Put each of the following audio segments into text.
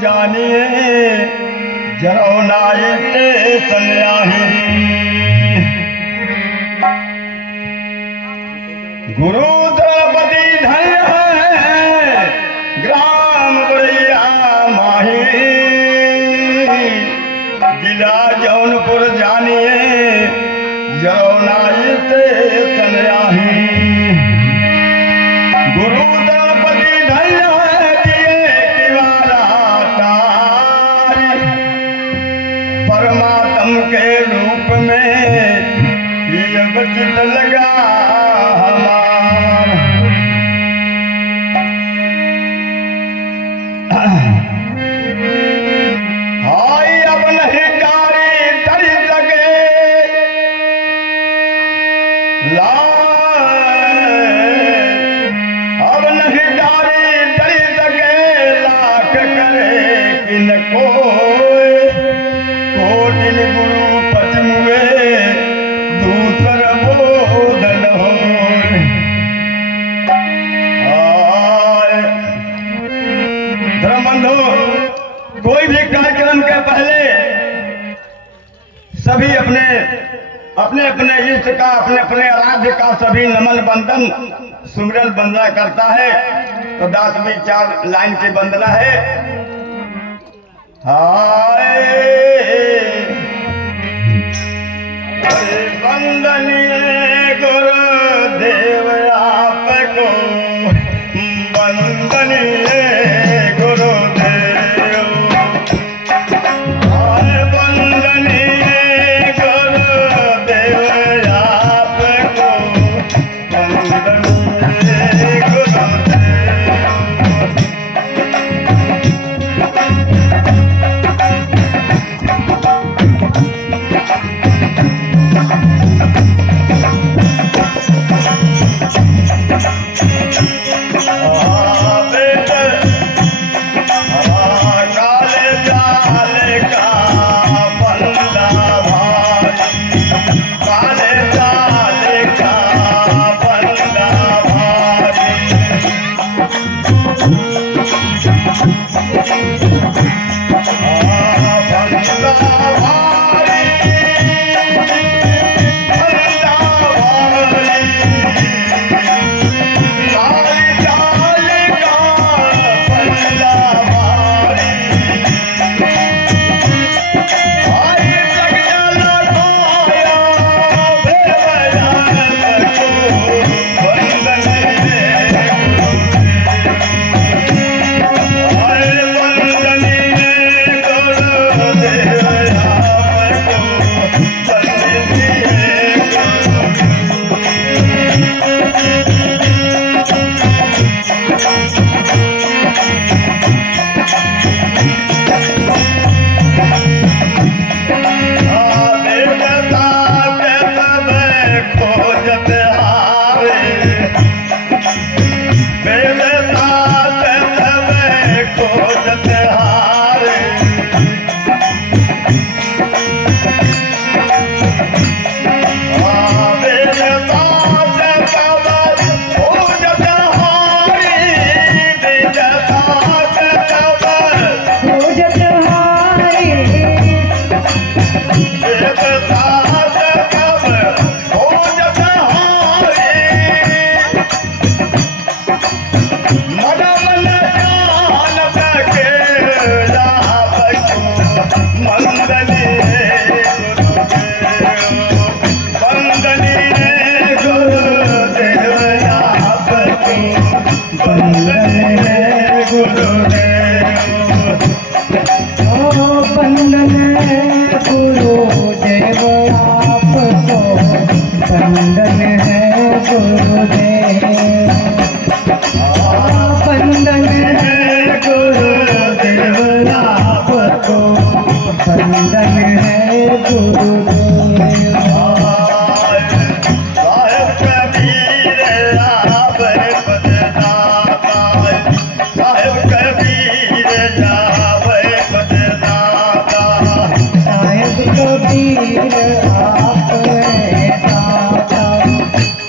जानिए जरौनाई स्टेशन आही। गुरु द्रौपदी धन्य है ग्राम बड़ैया माही। जिला जौनपुर जानिए जरौनाई स्टेशन आही। गुरु द्रौपदी धन्य है जिए किवारा तारी। परमात्म के रूप में ये बचित लगा हाय अब नहीं कारी डर सके अब नहीं कारी डर सके लाख करे कि न कोटिन गुरु पचम हुए दूसर बोधन हो। धर्मबंधु, कोई भी कार्यक्रम के पहले सभी अपने अपने इष्ट का अपने अपने आराध्य का सभी नमन बंदन सुमिरन वंदना करता है। तो 10 4 लाइन की वंदना है। हाय वंदनीय गुरुदेव आपको वंदनीय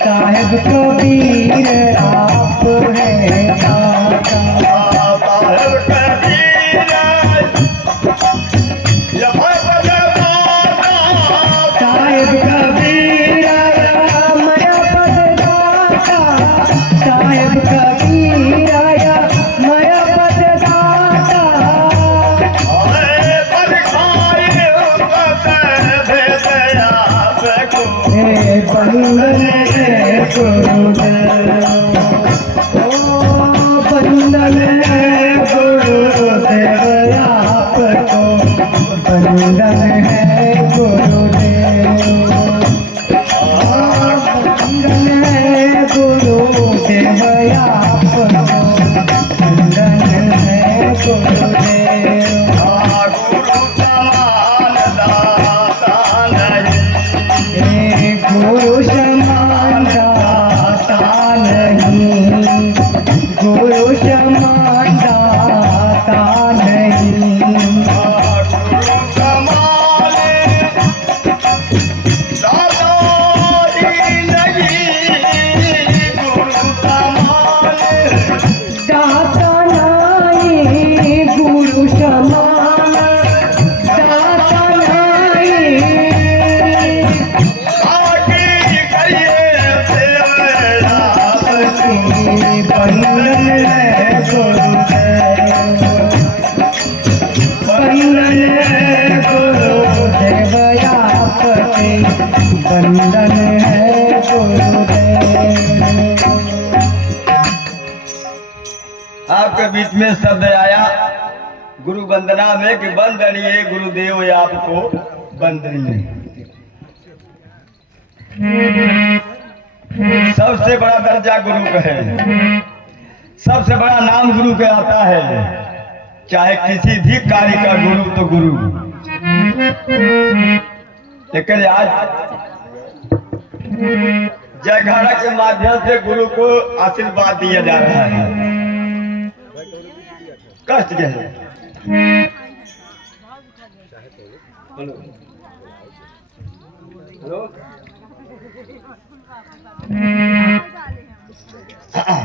साहेब गुरुदेव बंदन है गुरुदेव आपको बंदन है गुरुदेव बंदन है गुरुदेव आपको बंदन है गुरुदेव गुरु समान दाता नहीं गुरु समान दाता नहीं दाता नहीं गुरु समान दाता नहीं बंदन है गुरुदेव आपके बंदन है गुरुदेव। आपके बीच में शब्द आया गुरु वंदना में कि वंदनीय गुरुदेव आपको वंदनीय। सबसे बड़ा दर्जा गुरु का है, सबसे बड़ा नाम गुरु का आता है। चाहे किसी भी कार्य का गुरु तो गुरु, लेकिन आज जयघाड़ा के माध्यम से गुरु को आशीर्वाद दिया जा रहा है। कष्ट क्या है? हेलो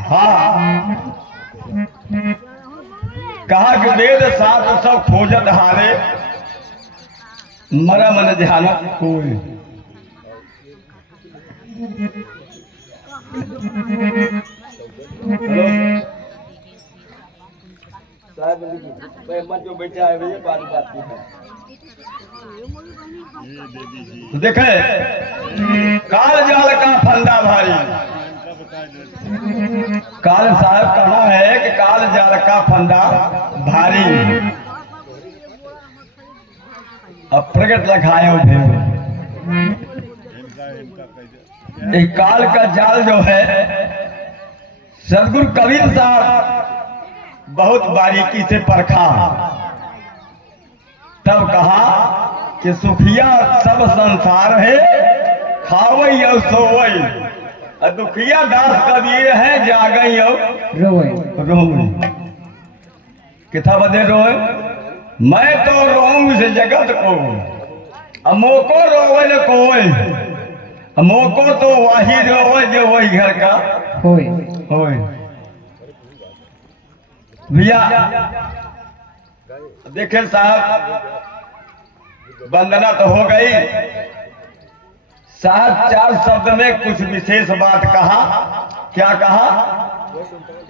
हाँ, कहा कि वेद शास्त्र सब खोजत हारे मरा मन ध्यानत कोई। हेलो साहब जो बैठे आए हुए बात की है। देखे काल जाल का फंदा भारी, काल साहब कहा है कि काल जाल का फंदा भारी अब प्रकट लखाए उठे। एक काल का जाल जो है सदगुरु कबीर साहब बहुत बारीकी से परखा, तब कहा कि सुखिया सब संसार है खावई और सोवई, और दुखिया दास कबीर है जागई और रोए। किथा बदे रोए? मैं तो रोऊं इस जगत को, मोको रोवे न कोई, मोको तो वही रोवे जो वही घर का होए। भैया देखे साहब वंदना तो हो गई, साहब चार शब्द में कुछ विशेष बात कहा। क्या कहा?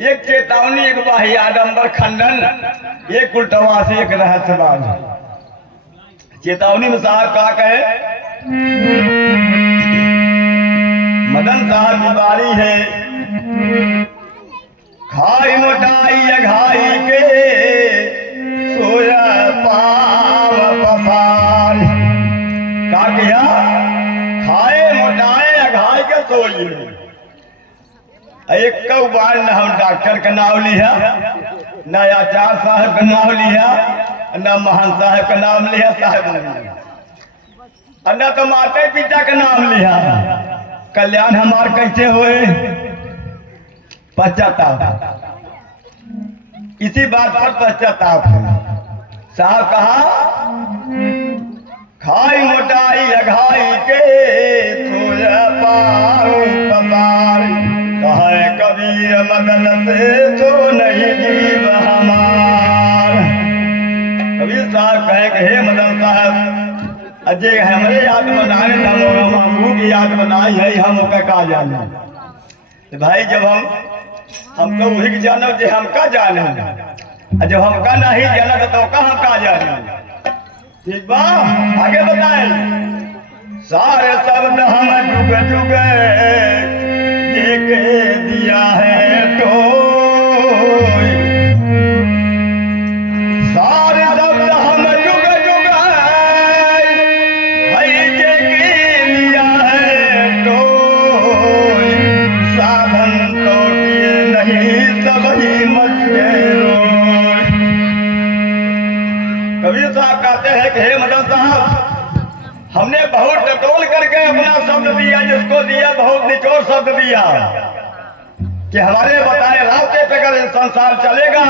एक चेतावनी, एक बाह्य आडंबर खंडन, एक उल्टवासी, एक रहस्यवाद। चेतावनी में साहब क्या कहे? मदन साहब की बारी है, खाई मोटाई अघाई के सोया पाव पसार। का किया? खाए मोटाए अघाई के सोइए। एक बार न हम डॉक्टर का नाम लिया, न आचार्य साहब का नाम लिया, न महान साहब का नाम लिया, साहब न तो माता पिता का नाम लिया। कल्याण हमार कैसे हुए? पश्चाताप, इसी बात पर पश्चाताप है। साहब कहा खाई मोटाई अघाई के सोया पाऊं पसार, कहे कबीर मदन से तो नहीं जीव हमार। कबीर साहब कहे कि हे मदन साहब, अजय हमारे याद बनाए हमू की याद बनाई है, हम का जाने। भाई जब हम तो वही के जानो जो हमका जाने, जब हमका नहीं जाना तो हमका जाने। ठीक बा, आगे बताए। सारे शब्द हम जुग जुग के दिया है तो सारे शब्द हम जुग जुग के दिया है तो साधन तो किए नहीं सब ही मच गए रोए। कबीर साहब कहते हैं कि हे मदन साहब, हमने बहुत टटोल करके अपना शब्द दिया, जिसको दिया बहुत निचोड़ शब्द दिया कि हमारे बताए रास्ते पे अगर संसार चलेगा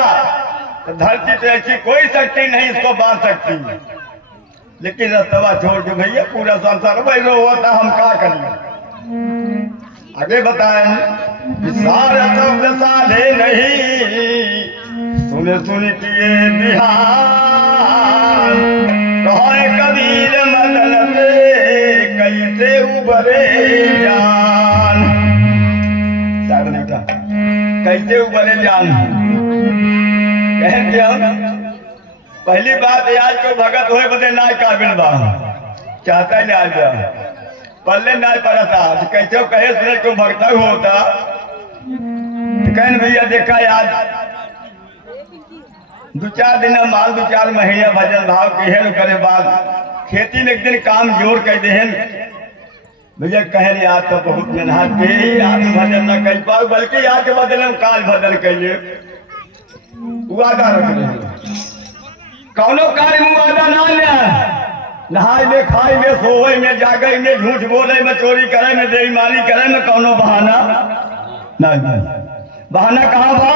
तो धरती पे ऐसी कोई शक्ति नहीं इसको बांध सकती, लेकिन रास्ता छोड़ के भैया पूरा संसार वैसे हुआ था, हम क्या करें। आगे बताएं कि सारा शब्द साधे नहीं सुने सुन किए बिहार, कहे कबीर मदन से कैसे उबरे जान। कैसे उबरे जान कहेंगे हम। पहली बात आज को भगत होए बदे ना काबिल बा, चाहता ही आज पल्ले ना पड़ता कैसे कहे सुने को भगता होता। कहन भैया देखा आज 2-4 दिन माल 2-4 महीना भजन भाव के करे बाद खेती में एक दिन काम जोर कह दे भैया कहे याद तो बहुत मेहनत के आज भजन न कर पाओ, बल्कि आज के बदले में काल भजन कहिए वादा रख ले। कौनो कार्य में वादा ना ले, नहाए में खाए में सोए में जागे में झूठ बोले में चोरी करे में बेईमानी करे में कौनो बहाना नहीं। बहाना कहाँ बा?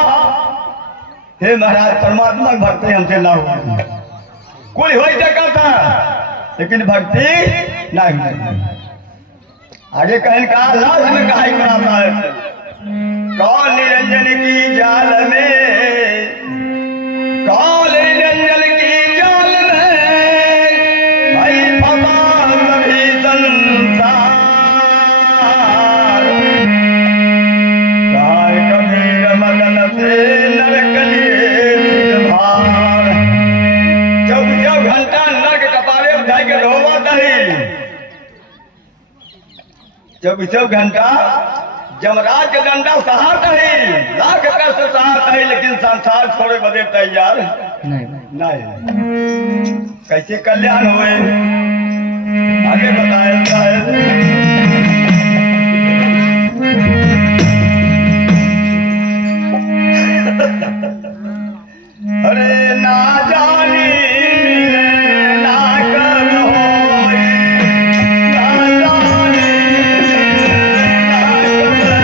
हे महाराज परमात्मा भक्ति हमसे ना हो, कोई हो सकता लेकिन भक्ति नहीं। आगे कहन कहा लास्ट में कहा कराता है कौन निरंजन की जाल में, कौन निरंजन की जाल में भाई फसा सभी संसार। कहा कबीर मदन से नरक लिए भार, 24 घंटा नरक कपारे उठाए के ढोवा दही, 24 घंटा जमराज के डंडा सहार नहीं, लाख कष्ट सहार नहीं, लेकिन संसार छोड़े बदे तैयार नहीं। कैसे कल्याण हुए आगे बताया है। अरे ना जानी ना कब होई, ना जानी ना कब होई।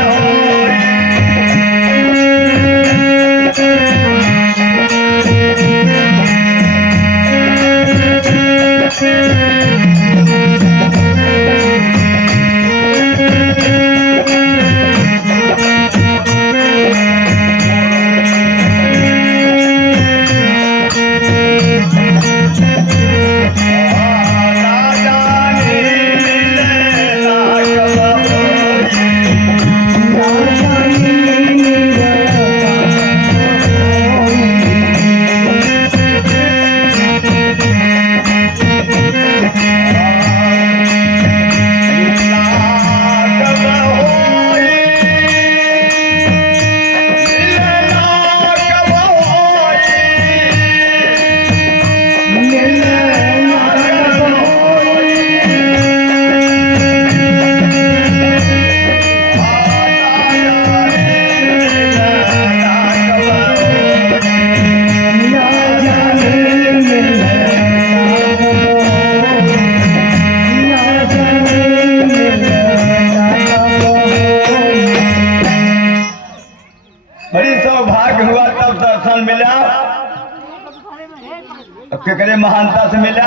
केकरे महानता से मिला।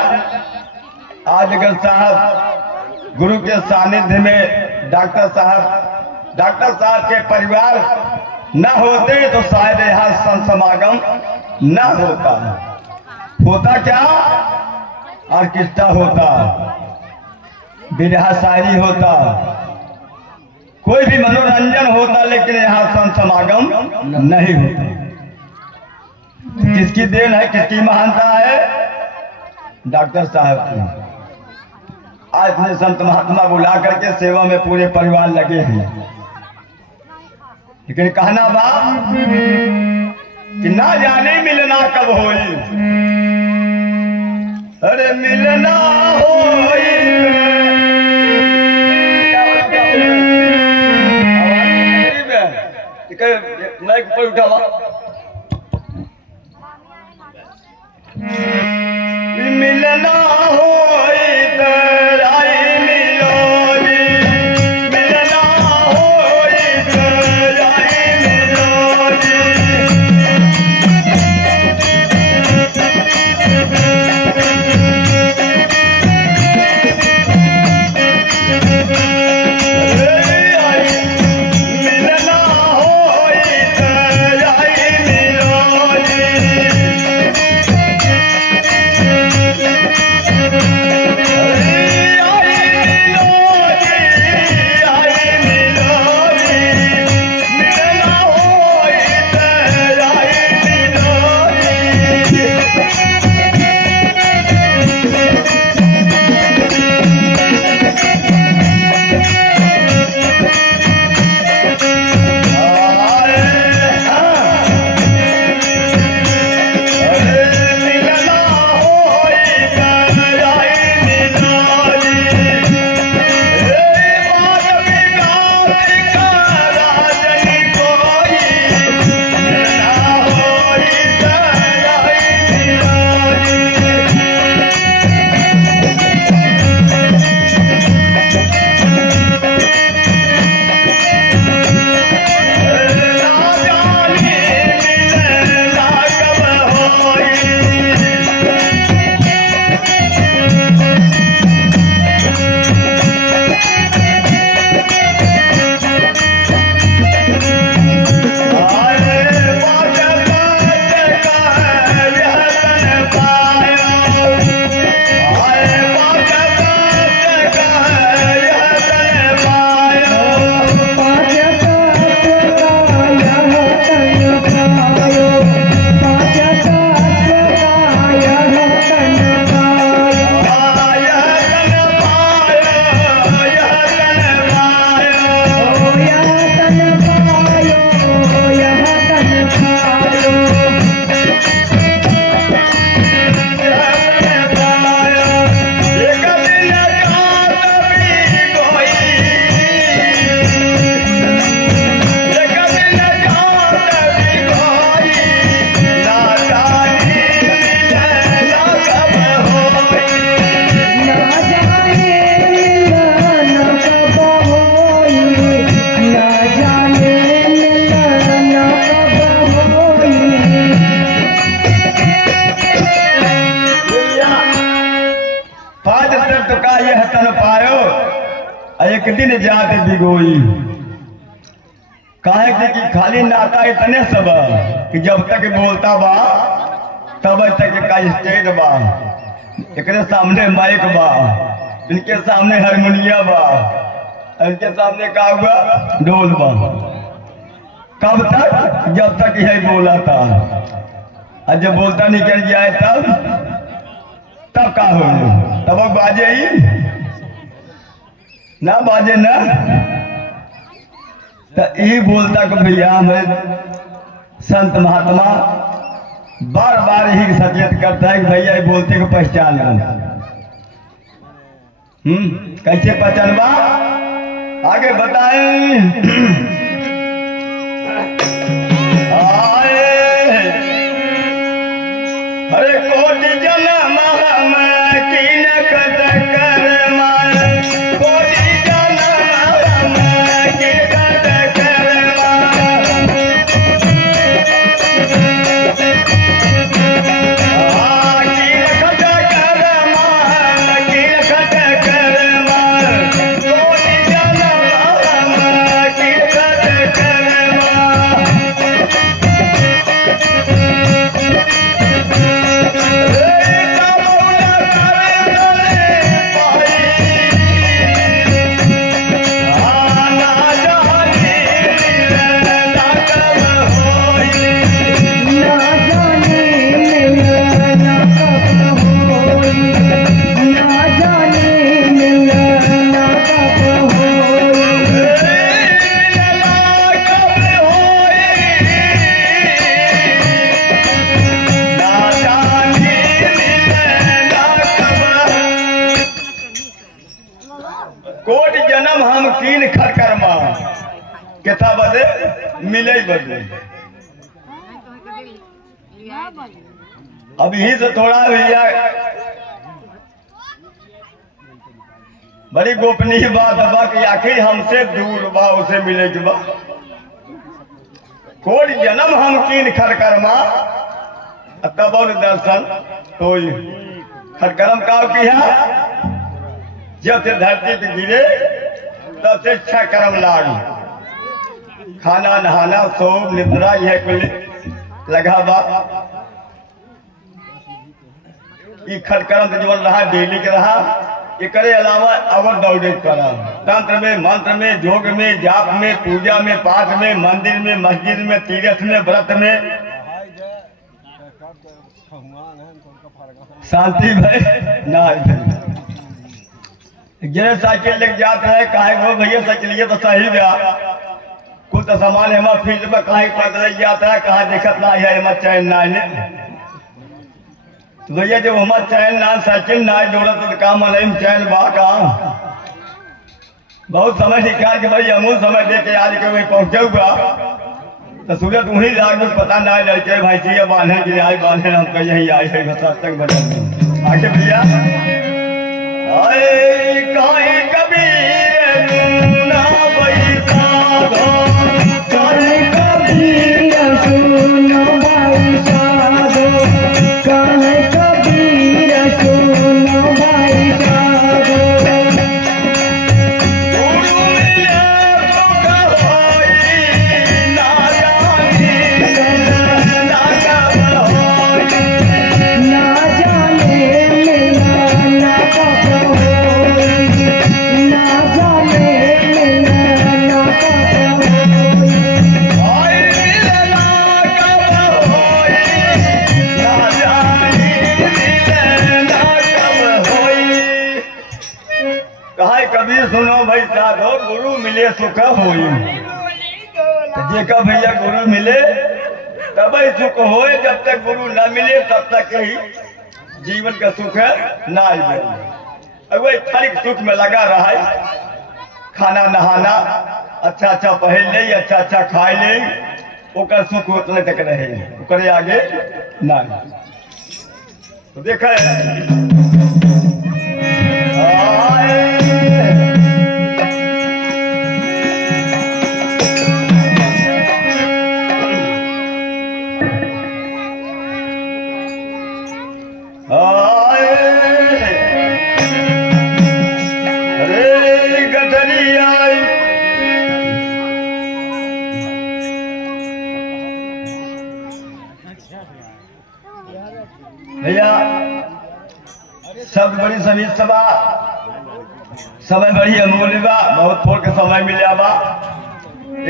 आज अगर साहब गुरु के सानिध्य में डॉक्टर साहब के परिवार न होते तो शायद यहाँ संत समागम न होता। होता क्या? ऑर्केस्ट्रा होता, बिरहा शायरी होता, कोई भी मनोरंजन होता, लेकिन यहाँ संत समागम नहीं होता। किसकी देन है, किसकी महानता है? डॉक्टर साहब की। आज ने संत महात्मा बुला करके सेवा में पूरे परिवार लगे हैं। लेकिन कहना बा कि ना जाने मिलना कब होई। अरे मिलना होई मैं ऊपर उठावा मिलना होई तराई मिलोरी मिलना होई तराई मिलोरी मिलना होई तराई मिलोरी एक दिन जात बिगोई काहे कि खाली नाता इतने सब कि जब तक बोलता बा तब तक का स्टेज बा, एकरे सामने माइक बा, इनके सामने हारमोनिया बा, इनके सामने का हुआ ढोल बा। कब तक? जब तक यही बोला था, और जब बोलता निकल जाए तब का हो, तब बाजे ही ना बाजे ना, तो यही बोलता कि भैया हमें संत महात्मा बार बार यही सचेत करता है कि भैया ये बोलते को पहचान कैसे पहचानवा आगे बताएं। हरे कोटि जन्म हम कीन कट कर मार, कोटि जन्म हम कीन कट कर मार, कीन कट कर मार, कीन कट कर मार, कोटि जन्म हम कीन कट कर मार। तीन खरकरमा केथा बदे मिले बदे। अब यही से थोड़ा भैया बड़ी गोपनीय बात बा कि आखिर हमसे दूर बा उसे मिले के बा। कोई जन्म हम कीन खरकरमा तब और दर्शन तो खरकरम का किया जब से धरती पे गिरे तब से 6 कर्म लाग। खाना नहाना सोम निद्रा यह कुल लगा बा। ये खरकरम जीवन रहा डेली के रहा। एकरे अलावा अवर दौड़े करा तंत्र में मंत्र में योग में जाप में पूजा में पाठ में मंदिर में मस्जिद में तीर्थ में व्रत में शांति भाई ना गिरे साइकिल लेके जाते है काहे वो भैया साइकिल तो सही गया कुछ तो सामान हमारे फील्ड में कहीं पकड़ जाता है कहाँ दिक्कत ना है हमारे चैन ना तो भैया जब हमारा चैन ना साइकिल ना जोड़ा तो काम नहीं चैन बा काम बहुत समय निकाल के भाई अमूल समय दे के आज के वही पहुंचेगा तो सूरत वहीं लाग में पता ना लड़के भाई चाहिए बांधे के लिए बांधे हम कहीं यहीं आए हैं तक बता आगे भैया कहीं कबीर ना बैसाधो कहीं कबीर सुनो बैसाधो कहीं कबीर सुनो बैसाधो कबीर सुनो भाई साधो गुरु मिले सुख होई जेका भैया गुरु मिले तब ही सुख होए जब तक गुरु न मिले तब तक ही जीवन का सुख ना मिले। वही खाली सुख में लगा रहा है खाना नहाना अच्छा अच्छा पहन ले अच्छा अच्छा खाए ले ओकर सुख उतने तक रहे ओकरे आगे ना तो देखा भैया सब बड़ी समीर सभा समय बड़ी अमूल्य बा बहुत थोड़ के समय मिले बा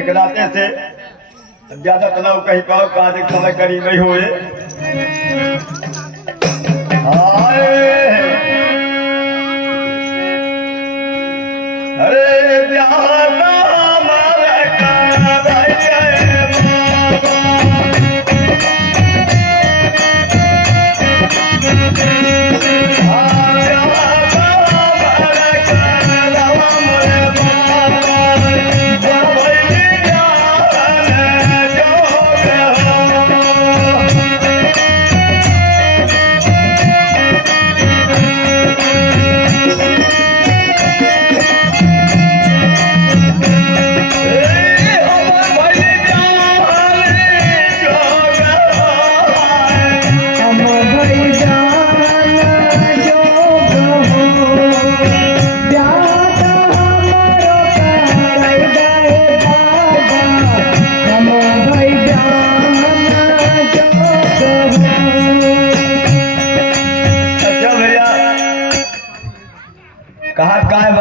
एक राते से ज्यादा तनाव कहीं पाओ कहा देख समय करीब ही हुए अरे बिहार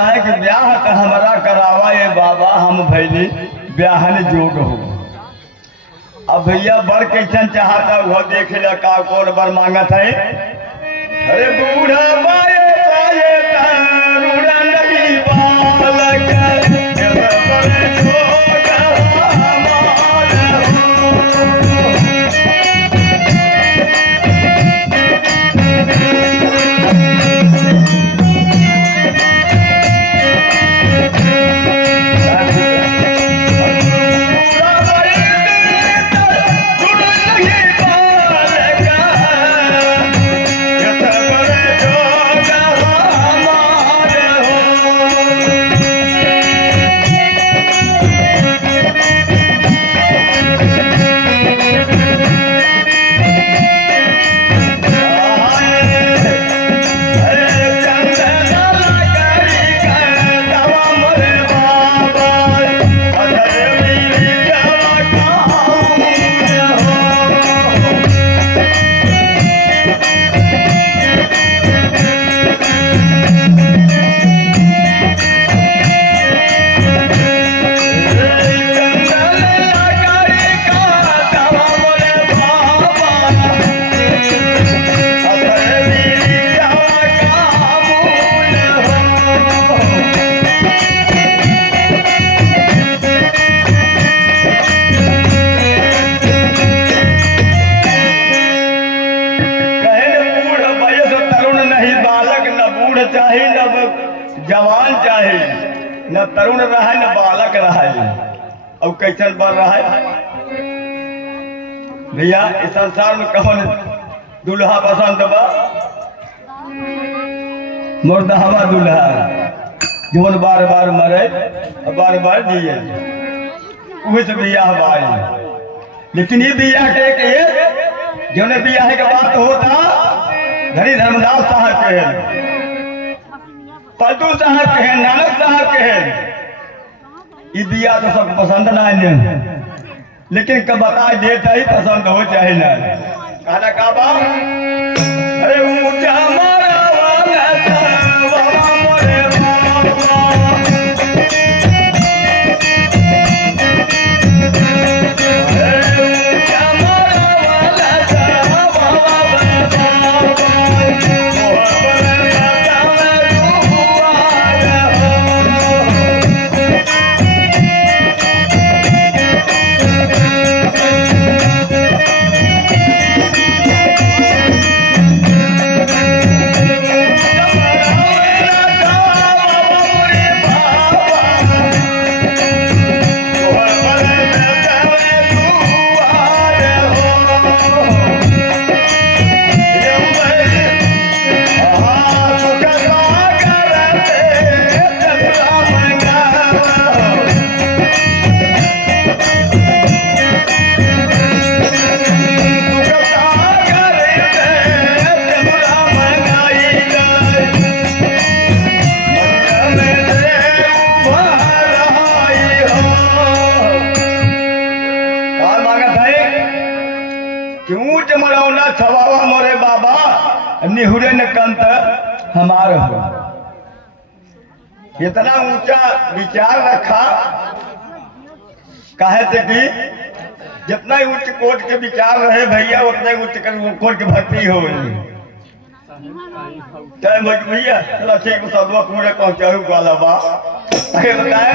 हमारा करावा ये बाबा हम भैली ब्याहन जोग हो। अब भैया बर कैसन चाहता वो देख ले का कौन बर मांगत है। अरे बूढ़ा बाए साये तारूड़ा नहीं बालक बूढ़ चाहे न जवान चाहे, न तरुण रहे न बालक रहे, और कैसन बढ़ रहा है भैया। इस संसार में कौन दूल्हा पसंद बा? मुर्दावा दूल्हा जोन बार बार मरे और बार बार जिए, उस बियाह बाई। लेकिन ये बियाह के ये जोने बियाह के बात होता धनी धर्मदास साहब के, पलटू साहब के, नानक साहब के, ये बियाह तो सब पसंद ना है, लेकिन कब बता देता ही पसंद हो चाहे ना। कहना का बा? अरे ऊंचा मारा वाला बाबा मोरे बाबा, अरे ऊंचा मारा वाला बाबा बाबा, मोहब्बत का छवावा मोरे बाबा, निहुरे न कंत हमार हो। इतना ऊंचा विचार रखा, कहे थे कि जितना उच्च कोट के विचार रहे भैया, उतने उच्च कोट की भक्ति हो। चाहे भैया चलो ठीक सब पूरे पहुंचाऊ वाला बा। बताए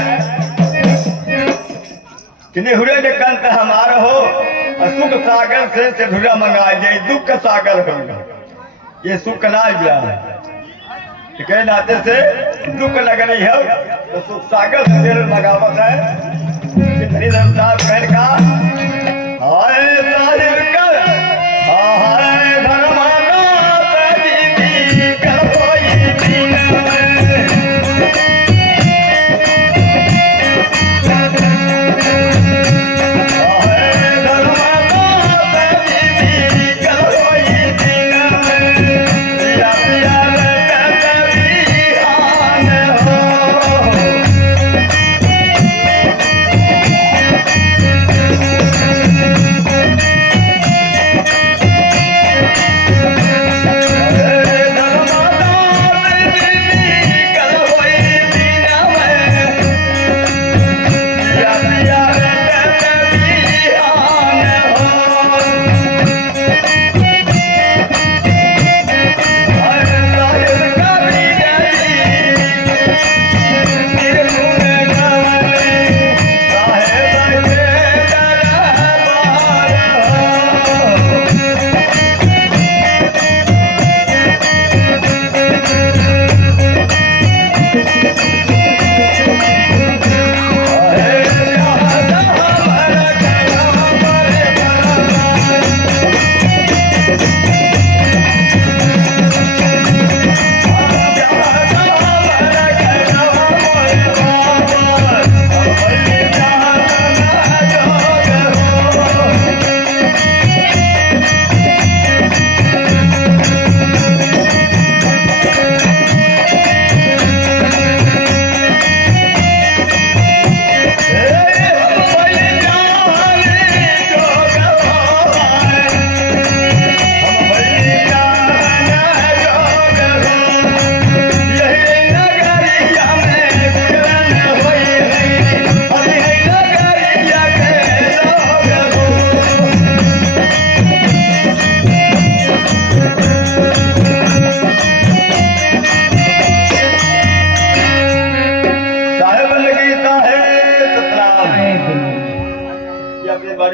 कि निहुरे न कंत हमार हो, सुख सागर से सिधुरा मंगाए जाए, दुख सागर हो। ये सुख ना के नाते से दुख लग रही है, तो सुख सागर से मंगावत है। कहने का हाय साहिब कर, हाय धर्मनाथ जी कर कोई दीन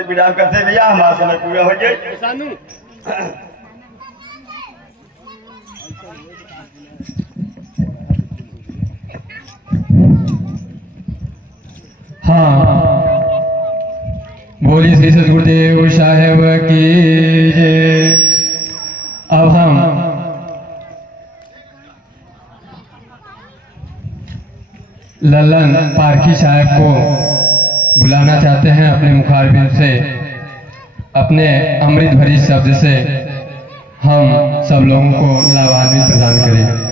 विराम करते भैया, हमारा समय पूरा हो जाए। बोली श्री सदगुरुदेव साहेब की जय। अब हम लल्लन पारखी साहब को बुलाना चाहते हैं अपने मुखारबिन से, अपने अमृत भरी शब्द से हम सब लोगों को लाभान्वित प्रदान करें।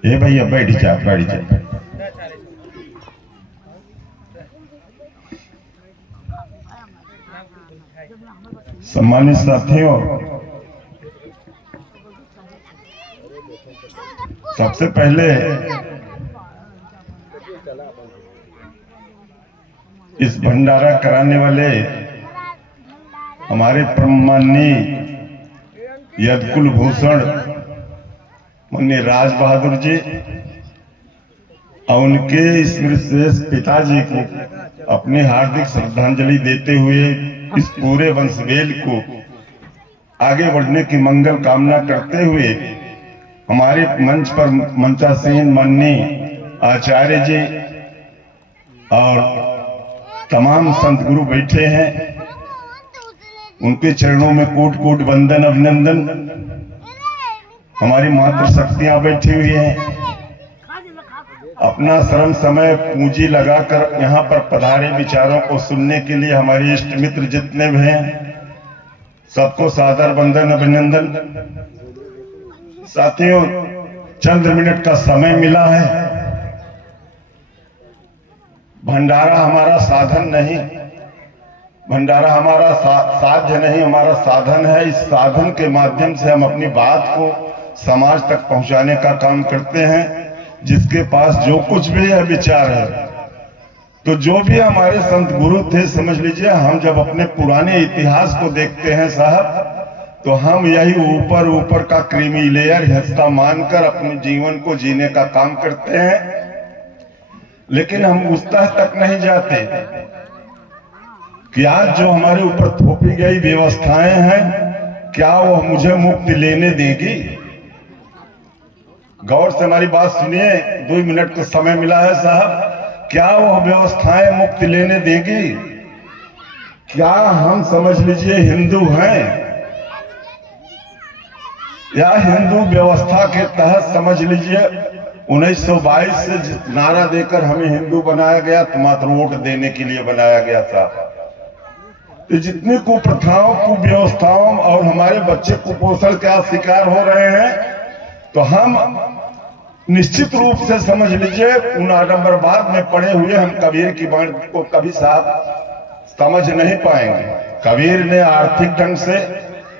ए भैया बैठ जा बैठ जा। सम्मानित साथियों, सबसे पहले इस भंडारा कराने वाले हमारे परमान्य यदकुल भूषण मुन्नी राज बहादुर जी और उनके स्मृत शेष पिताजी को अपनी हार्दिक श्रद्धांजलि देते हुए इस पूरे वंशवेल को आगे बढ़ने की मंगल कामना करते हुए हमारे मंच पर मंचासीन माननीय आचार्य जी और तमाम संत गुरु बैठे हैं, उनके चरणों में कोट कोट वंदन अभिनंदन। हमारी मातृशक्तियां बैठी हुई हैं, अपना श्रम समय पूंजी लगाकर यहाँ पर पधारे विचारों को सुनने के लिए हमारे इष्ट मित्र जितने भी हैं सबको सादर वंदन अभिनंदन। साथियों, चंद मिनट का समय मिला है। भंडारा हमारा साधन नहीं, भंडारा हमारा साध्य नहीं, हमारा साधन है। इस साधन के माध्यम से हम अपनी बात को समाज तक पहुंचाने का काम करते हैं। जिसके पास जो कुछ भी है विचार है, तो जो भी हमारे संत गुरु थे, समझ लीजिए हम जब अपने पुराने इतिहास को देखते हैं साहब, तो हम यही ऊपर ऊपर का क्रीमी लेयर हिस्सा मानकर अपने जीवन को जीने का काम करते हैं, लेकिन हम उस तह तक नहीं जाते कि आज जो हमारे ऊपर थोपी गई व्यवस्थाएं हैं, क्या वो मुझे मुक्ति लेने देगी? गौर से हमारी बात सुनिए, 2 मिनट का समय मिला है साहब। क्या वो व्यवस्थाएं मुक्ति लेने देगी? क्या हम समझ लीजिए हिंदू हैं, या हिंदू व्यवस्था के तहत समझ लीजिए 1922 से नारा देकर हमें हिंदू बनाया गया, तो मात्र वोट देने के लिए बनाया गया था। तो जितनी कुप्रथाओं कुव्यवस्थाओं और हमारे बच्चे कुपोषण का शिकार हो रहे हैं, तो हम निश्चित रूप से समझ लीजिए उन आडंबरवाद में पड़े हुए हम कबीर की बात को कभी साहब समझ नहीं पाएंगे। कबीर ने आर्थिक ढंग से,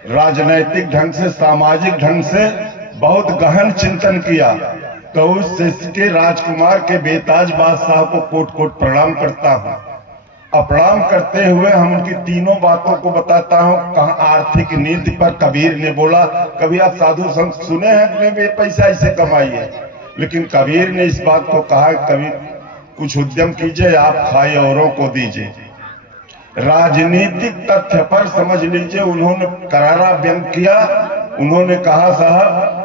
राजनैतिक ढंग से, सामाजिक ढंग से बहुत गहन चिंतन किया। तो उस के राजकुमार के बेताज बादशाह को कोट कोट प्रणाम करता हूँ। प्रणाम करते हुए हम उनकी तीनों बातों को बताता हूँ। कहाँ आर्थिक नीति पर कबीर ने बोला, कभी आप साधु संत सुने हैं अपने भी पैसा ऐसे कमाइए, लेकिन कबीर ने इस बात को कहा, कबीर कुछ उद्यम कीजिए, आप खाए औरों को दीजिए। राजनीतिक तथ्य पर समझ लीजिए उन्होंने करारा व्यंग किया। उन्होंने कहा, साहब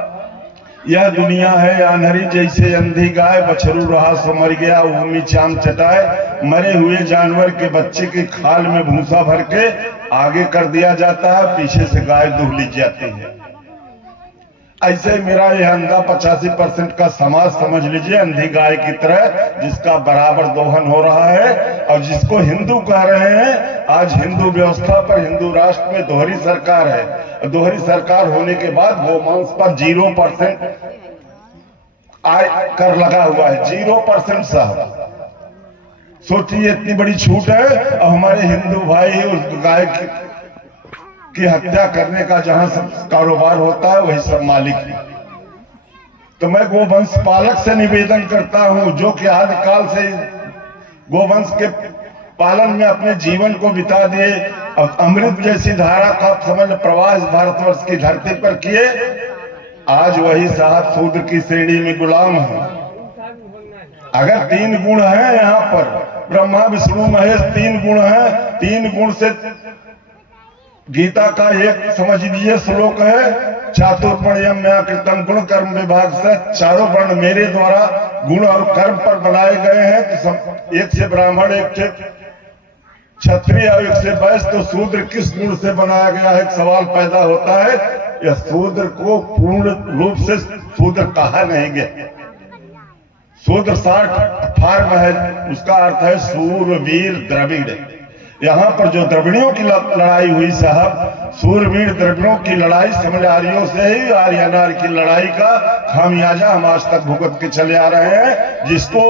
यह दुनिया है अनहरी जैसे अंधी गाय, बछरू रहा सो मर गया, ऊमी चाम चटाए, मरे हुए जानवर के बच्चे के खाल में भूसा भर के आगे कर दिया जाता है, पीछे से गाय दूह ली जाती है। ऐसे मेरा यह अंधा 85% का समाज समझ लीजिए अंधी गाय की तरह, जिसका बराबर दोहन हो रहा है, और जिसको हिंदू कह रहे हैं। आज हिंदू व्यवस्था पर, हिंदू राष्ट्र में दोहरी सरकार है। दोहरी सरकार होने के बाद गोमांस पर 0% आय कर लगा हुआ है। 0% साहब, सोचिए इतनी बड़ी छूट है, और हमारे हिंदू भाई उस गाय की हत्या करने का जहां सब कारोबार होता है वही सब मालिक है। तो मैं गोवंश पालक से निवेदन करता हूं, जो कि आदि काल से गोवंश के पालन में अपने जीवन को बिता दिए और अमृत जैसी धारा का समझ प्रवाह इस भारतवर्ष की धरती पर किए, आज वही साहब शूद्र की श्रेणी में गुलाम है। अगर 3 गुण हैं यहाँ पर, ब्रह्मा विष्णु महेश 3 गुण हैं, 3 गुण से गीता का एक समझ लीजिए श्लोक है, चातुर्वर्ण्यम मया कृतम गुण कर्म विभाग से, चारों वर्ण मेरे द्वारा गुण और कर्म पर बनाए गए हैं। तो एक से ब्राह्मण, एक से क्षत्रिय और एक से वैश्य, तो शूद्र किस गुण से बनाया गया है? एक सवाल पैदा होता है। यह शूद्र को पूर्ण रूप से शूद्र कहा नहीं गया। शूद्र 60 फार्म है, उसका अर्थ है सूरवीर द्रविड़। यहाँ पर जो द्रविड़ियों की लड़ाई हुई साहब, सूरवीर द्रविड़ों की लड़ाई समझ आर्यों से ही आर्य नार की लड़ाई का खामियाजा हम आज तक भुगत के चले आ रहे हैं, जिसको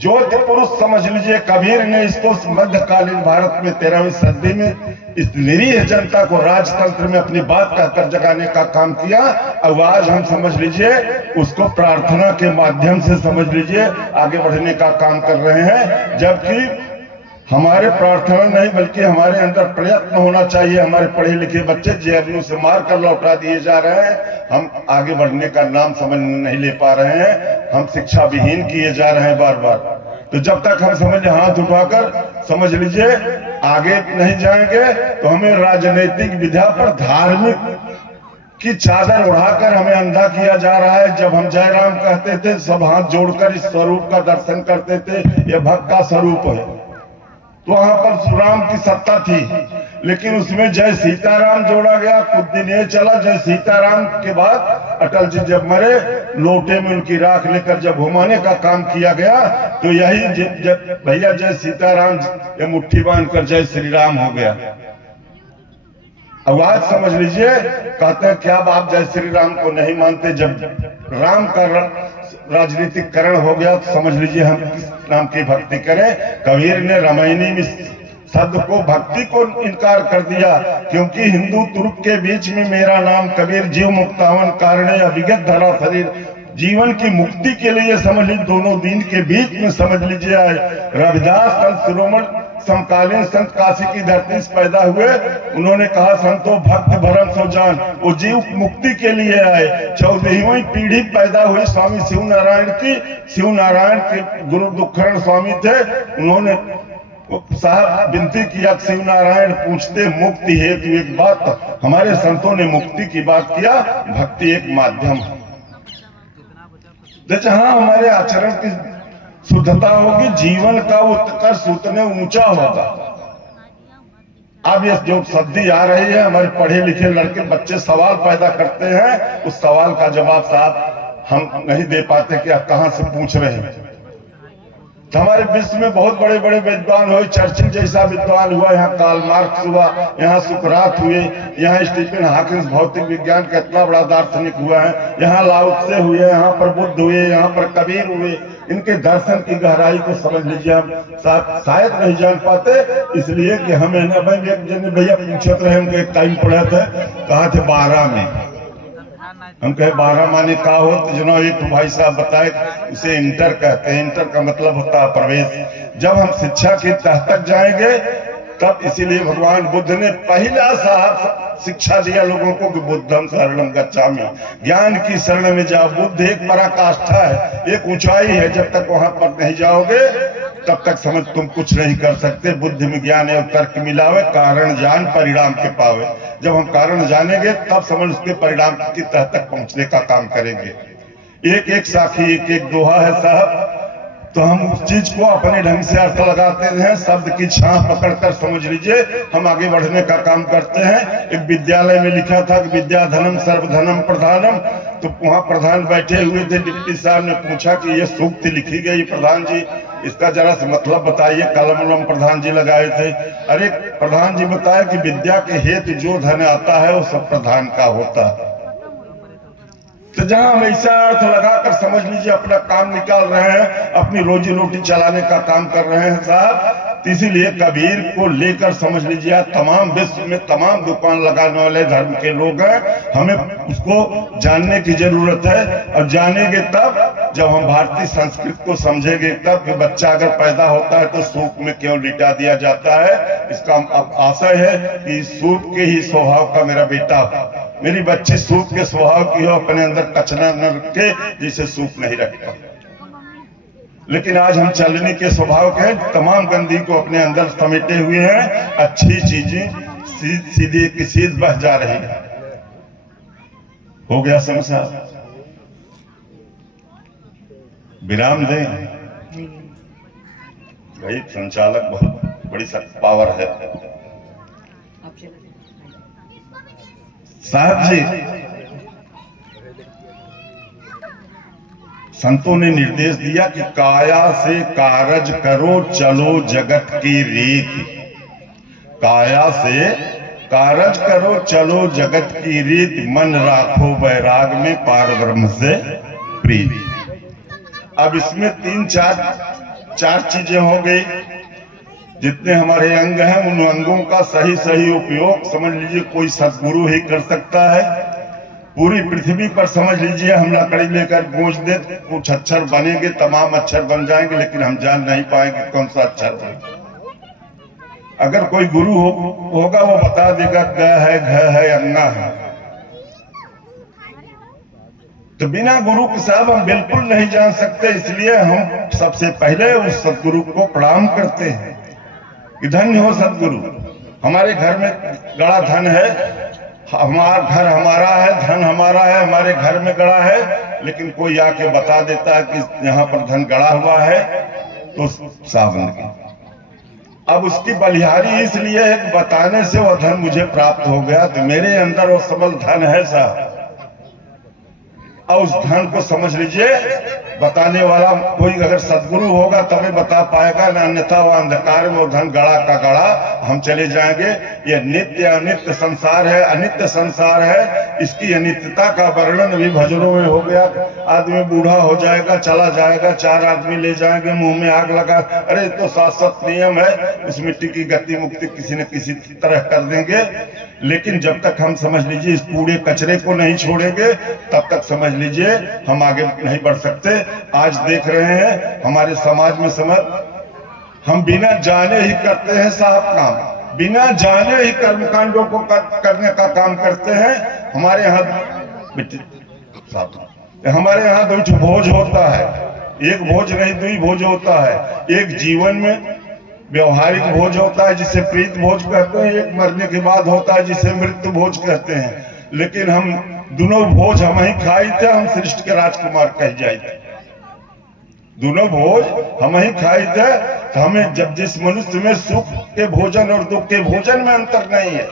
ज्योति पुरुष समझ लीजिए कबीर ने इसको मध्यकालीन भारत में 13वीं सदी में इस निरीह जनता को राजतंत्र में अपनी बात कहकर जगाने का काम किया। अब आज हम समझ लीजिए उसको प्रार्थना के माध्यम से समझ लीजिए आगे बढ़ने का काम कर रहे हैं, जबकि हमारे प्रार्थना नहीं बल्कि हमारे अंदर प्रयत्न होना चाहिए। हमारे पढ़े लिखे बच्चे जेएनयू से मार कर लौटा दिए जा रहे हैं, हम आगे बढ़ने का नाम समझ नहीं ले पा रहे हैं, हम शिक्षा विहीन किए जा रहे हैं बार बार। तो जब तक हम समझ हाथ उठाकर समझ लीजिए आगे नहीं जाएंगे, तो हमें राजनीतिक विधा पर धार्मिक की चादर उड़ाकर हमें अंधा किया जा रहा है। जब हम जय राम कहते थे सब हाथ जोड़कर इस स्वरूप का दर्शन करते थे, यह भक्त का स्वरूप है। तो वहां पर राम की सत्ता थी, लेकिन उसमें जय सीताराम जोड़ा गया। कुछ दिन ये चला, जय सीताराम के बाद अटल जी जब मरे, लोटे में उनकी राख लेकर जब घुमाने का काम किया गया, तो यही भैया जय सीताराम ये मुट्ठी बांधकर जय श्री राम हो गया। अब आज समझ लीजिए कहते हैं क्या आप जय श्री राम को नहीं मानते? जब राम का राजनीतिकरण हो गया तो समझ लीजिए हम किस नाम की भक्ति करें? कबीर ने रामायणी में शब्द को भक्ति को इनकार कर दिया, क्योंकि हिंदू तुर्क के बीच में मेरा नाम कबीर जीव मुक्तावन कारणे अविगत धरा शरीर, जीवन की मुक्ति के लिए समझ लीजिए दोनों दिन के बीच में समझ लीजिए आए। रविदास कल शिरोमण समकालीन संत काशी की धरती से पैदा हुए, उन्होंने कहा संतो भक्त भरम सो जान, वो जीव मुक्ति के लिए आए। 14वीं पीढ़ी पैदा हुई स्वामी शिव नारायण की। शिव नारायण के गुरु दुखरण स्वामी थे, उन्होंने साहब विनती किया शिव नारायण पूछते मुक्ति हेतु एक बात, हमारे संतों ने मुक्ति की बात किया, भक्ति एक माध्यम है। जहाँ हमारे आचरण की शुद्धता होगी, जीवन का उत्कर्ष उतने ऊंचा होगा। अब ये जो सदी आ रही है, हमारे पढ़े लिखे लड़के बच्चे सवाल पैदा करते हैं, उस सवाल का जवाब साहब हम नहीं दे पाते कि आप कहां से पूछ रहे हैं। तो हमारे विश्व में बहुत बड़े बड़े विद्वान हुए, चर्चिल जैसा विद्वान हुआ, यहाँ कार्ल मार्क्स हुआ, यहाँ सुकरात हुए, यहाँ स्टीफन हॉकिंस भौतिक विज्ञान का इतना बड़ा दार्शनिक हुआ है, यहाँ लाओ त्से हुए, यहाँ पर बुद्ध हुए, यहाँ पर कबीर हुए। इनके दर्शन की गहराई को समझ लीजिए हम शायद नहीं जान पाते, इसलिए कि हमें न भैया पूछते रहे, हम एक टाइम पढ़े थे, कहा थे 12 में, हम कहे 12 माने का हो, तो जो एक भाई साहब बताए उसे इंटर कहते हैं। इंटर का मतलब होता है प्रवेश। जब हम शिक्षा के तह तक जाएंगे तब इसीलिए भगवान बुद्ध ने पहला साहब शिक्षा दिया लोगों को कि बुद्धम शरणम गच्छामि, ज्ञान की शरण में जाओ। बुद्ध एक पराकाष्ठा है, एक ऊंचाई है, जब तक वहां पर नहीं जाओगे तब तक समझ तुम कुछ नहीं कर सकते। बुद्ध में ज्ञान है तर्क मिलावे, कारण जान परिणाम के पावे। जब हम कारण जानेंगे तब समझ उसके परिणाम की तह तक पहुंचने का काम करेंगे। एक एक साखी एक एक दोहा है साहब, तो हम उस चीज को अपने ढंग से अर्थ लगाते हैं, शब्द की छां पकड़कर समझ लीजिए हम आगे बढ़ने का काम करते हैं। एक विद्यालय में लिखा था कि विद्याधनम सर्वधनम प्रधानम, तो वहां प्रधान बैठे हुए थे, डिप्टी साहब ने पूछा कि ये सूक्ति लिखी गई प्रधान जी, इसका जरा से मतलब बताइए। कलम उलम प्रधान जी लगाए थे। अरे प्रधान जी बताया कि विद्या के हेतु जो धन आता है वो सब प्रधान का होता है। तो जहां हम ऐसा अर्थ लगाकर समझ लीजिए अपना काम निकाल रहे हैं, अपनी रोजी रोटी चलाने का काम कर रहे हैं साहब, तो इसीलिए कबीर को लेकर समझ लीजिए आज तमाम विश्व में तमाम दुकान लगाने वाले धर्म के लोग हैं। हमें उसको जानने की जरूरत है, और जानेंगे तब जब हम भारतीय संस्कृति को समझेंगे तब कि बच्चा अगर पैदा होता है तो सूप में क्यों लिटा दिया जाता है। इसका आशय है कि सूप के ही स्वभाव का मेरा बेटा, मेरी बच्ची सूप के स्वभाव की हो, अपने अंदर कचरा न रखे जिसे सूप नहीं रखता। लेकिन आज हम चलने के स्वभाव के तमाम गंदगी को अपने अंदर समेटे हुए हैं, अच्छी चीजें सीधी की सीध बह जा रही है। हो गया समझा? विराम दें भाई, संचालक बहुत बड़ी पावर है। साहब जी, संतों ने निर्देश दिया कि काया से कारज करो चलो जगत की रीत। काया से कारज करो चलो जगत की रीत, मन राखो वैराग में पार ब्रह्म से प्रीत। अब इसमें चार चीजें हो गई। जितने हमारे अंग हैं उन अंगों का सही उपयोग समझ लीजिए कोई सद्गुरु ही कर सकता है। पूरी पृथ्वी पर समझ लीजिए हम लकड़ी लेकर गूंज दे, कुछ अक्षर बनेंगे, तमाम अक्षर बन जाएंगे, लेकिन हम जान नहीं पाएंगे कौन सा अक्षर है। अगर कोई गुरु होगा वो बता देगा ग है, घ है, अंगा है। तो बिना गुरु के साहब हम बिल्कुल नहीं जान सकते। इसलिए हम सबसे पहले उस सदगुरु को प्रणाम करते हैं कि धन्य हो सदगुरु। हमारे घर में गड़ा धन है, हमारा घर हमारा है, धन हमारा है, हमारे घर में गड़ा है, लेकिन कोई आके बता देता है कि यहाँ पर धन गड़ा हुआ है, तो सावन की अब उसकी बलिहारी इसलिए है कि बताने से वह धन मुझे प्राप्त हो गया, तो मेरे अंदर वो सबल धन है साहब। और उस धन को समझ लीजिए बताने वाला कोई अगर सदगुरु होगा तभी बता पाएगा, ना अन्यथा वो अंधकार में वो धन गड़ा का गड़ा हम चले जाएंगे। ये नित्य अनित्य संसार है, अनित्य संसार है। इसकी अनित्यता का वर्णन भी भजनों में हो गया। आदमी बूढ़ा हो जाएगा, चला जाएगा, चार आदमी ले जाएंगे, मुंह में आग लगा, अरे तो शाश्वत नियम है, उस मिट्टी की गति मुक्ति किसी न किसी तरह कर देंगे। लेकिन जब तक हम समझ लीजिए इस कूड़े कचरे को नहीं छोड़ेंगे तब तक समझ लीजिए हम आगे नहीं बढ़ सकते। आज देख रहे हैं हमारे समाज में समझ हम बिना जाने ही करते हैं साहब काम, बिना जाने ही कर्मकांडों को करने का काम करते हैं। हमारे यहाँ हमारे यहाँ दो भोज होता है, एक भोज नहीं दुई भोज होता है। एक जीवन में व्यवहारिक भोज होता है जिसे प्रीत भोज कहते हैं, एक मरने के बाद होता है जिसे मृत्यु भोज कहते हैं। लेकिन हम दोनों भोज हम ही खाई थे, हम सृष्टि के राजकुमार कह जाए थे। दोनों भोज हम ही खाई थे। तो हमें जब जिस मनुष्य में सुख के भोजन और दुख के भोजन में अंतर नहीं है,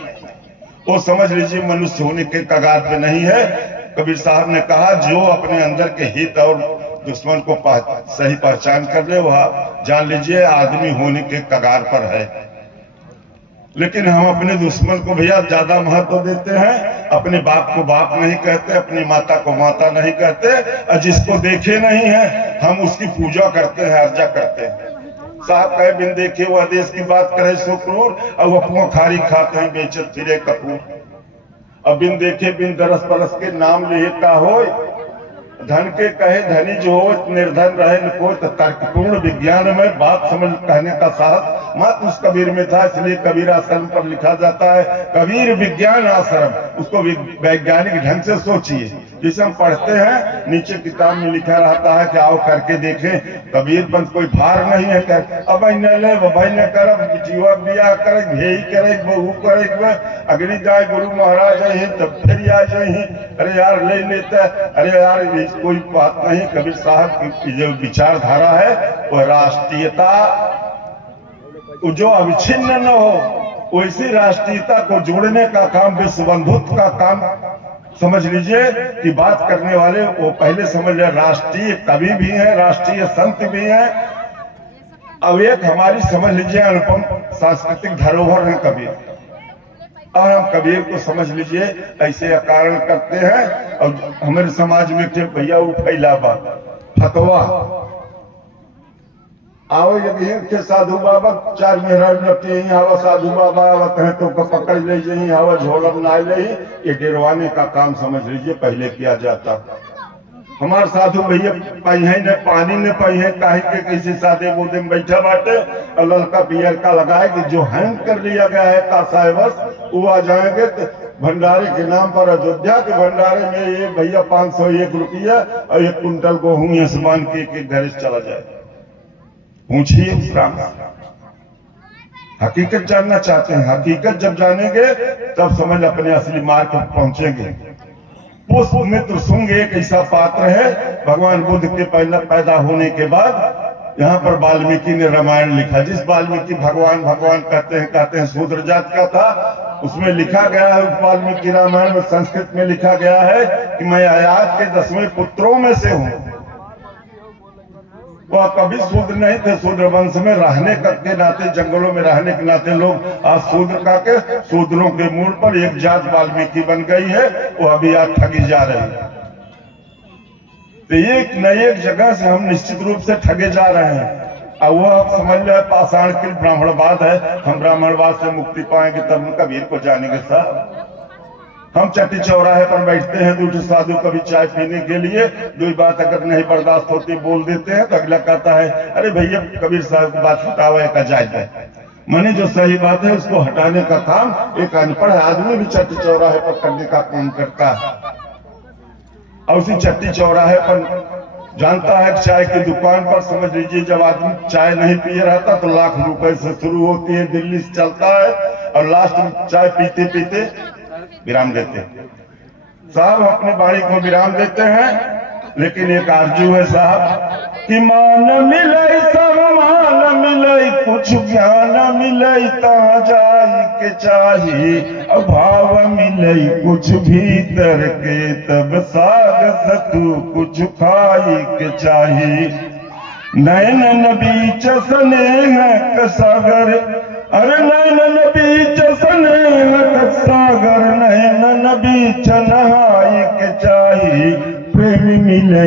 वो समझ लीजिए मनुष्य होने के कगार पे नहीं है। कबीर साहब ने कहा जो अपने अंदर के हित और दुश्मन को सही पहचान कर ले वह जान लीजिए आदमी होने के कगार पर है। लेकिन हम अपने दुश्मन को भैया ज्यादा महत्व देते हैं, अपने बाप को बाप नहीं कहते, अपनी माता को माता नहीं कहते, और जिसको देखे नहीं है हम उसकी पूजा करते हैं, अर्जा करते हैं। साहब कहे बिन देखे वह देश की बात करे सो क्रूर, और वह पुआ खारी खाते हैं बेचत फिरे कपूर। अब बिन देखे बिन दरस परस के नाम ले का हो, धन के कहे धनी जो हो निर्धन रहे न कोई। तो तर्कपूर्ण विज्ञान में बात समझ कहने का साहस मत उस कबीर में था, इसलिए कबीर आश्रम पर लिखा जाता है कबीर विज्ञान आश्रम। उसको वैज्ञानिक ढंग से सोचिए। जिसे हम पढ़ते हैं नीचे किताब में लिखा रहता है कि आओ करके देखें। कबीर पंथ कोई भार नहीं है कर अब ले भाई न कर जीवा बिया करे भेई करे बहू करे अगली जाए गुरु महाराज है तब फिर आ जाए। अरे यार ले लेता, अरे यार कोई बात नहीं। कबीर साहब की जो विचारधारा है वह राष्ट्रीयता जो अविच्छिन्न न हो वैसी राष्ट्रीयता को जोड़ने का काम, विश्व बंधुत्व का काम समझ लीजिए कि बात करने वाले वो पहले समझ ले राष्ट्रीय कवि भी हैं, राष्ट्रीय संत भी हैं। अब एक हमारी समझ लीजिए अनुपम सांस्कृतिक धरोहर है कबीर, और हम कबीर को समझ लीजिए ऐसे अकारण करते हैं। और हमारे समाज में थे भैया वो फैला बात फतवा आओ यदि के साधु बाबा चार मेहरा नटी यही आवा साधु बाबा आवत है तो पकड़ ले यही आवा झोलम ना ले, ये गिरवाने का काम समझ लीजिए पहले किया जाता। हमारे साधु भैया पहिए न पानी न पहिए काहे के कैसे सादे बोदे में बैठा बाटे और ललका पियर का लगाए कि जो हैंग कर लिया गया है कासाए बस वो आ जाएंगे तो भंडारे के नाम पर अयोध्या के भंडारे में ये भैया 501 रुपया और 1 कुंटल गेहूं में समान के घर से चला जाए। पूछिए उस राम हकीकत जानना चाहते हैं, हकीकत जब जानेंगे तब समझ अपने असली मार्ग पर पहुंचेंगे। पुष्प मित्र शुंग एक ऐसा पात्र है, भगवान बुद्ध के पहले पैदा होने के बाद यहाँ पर वाल्मीकि ने रामायण लिखा। जिस वाल्मीकि भगवान भगवान कहते हैं शूद्र जात का था, उसमें लिखा गया है वाल्मीकि रामायण में संस्कृत में लिखा गया है कि मैं आयात के 10वें पुत्रों में से हूँ। वह कभी शूद्र नहीं थे, शूद्र वंश में रहने के नाते जंगलों में रहने के नाते लोग आज शूद्र का के शूद्रों के मूल पर एक जात वाल्मीकि बन गई है, वो अभी आज ठगी जा रही है। तो एक न एक जगह से हम निश्चित रूप से ठगे जा रहे हैं और वो आप समझ लो पाषाण के ब्राह्मणवाद है। हम ब्राह्मणवाद से मुक्ति पाएंगे तब हम कबीर को जानेंगे साहब। हम चट्टी चौराहे पर बैठते हैं, दूसरे साधु कभी चाय पीने के लिए 2 बात अगर नहीं बर्दाश्त होती बोल देते हैं तो अगला कहता है अरे भैया कबीर साहब की बात हटावा का जायज है। मैंने जो सही बात है उसको हटाने का काम एक अनपढ़ आदमी भी चट्टी चौराहे पर करने का काम करता है। और उसी चट्टी चौराहे पर जानता है चाय की दुकान पर समझ लीजिए जब आदमी चाय नहीं पिए रहता तो लाख रुपए से शुरू होती है, दिल्ली से चलता है और लास्ट में चाय पीते पीते विराम देते हैं। साहब अपनी बाणी को विराम देते हैं, लेकिन एक आरजू है साहब कि मान मिले सम्मान मिले कुछ ज्ञान मिले ता जाई के चाही, अभाव मिले कुछ भीतर के तब साग सतु कुछ खाई के चाही। नैन बीच स्नेह सागर अरे नैन बीच स्नेह सागर नैन बीच नहाई के चाही, प्रेम मिले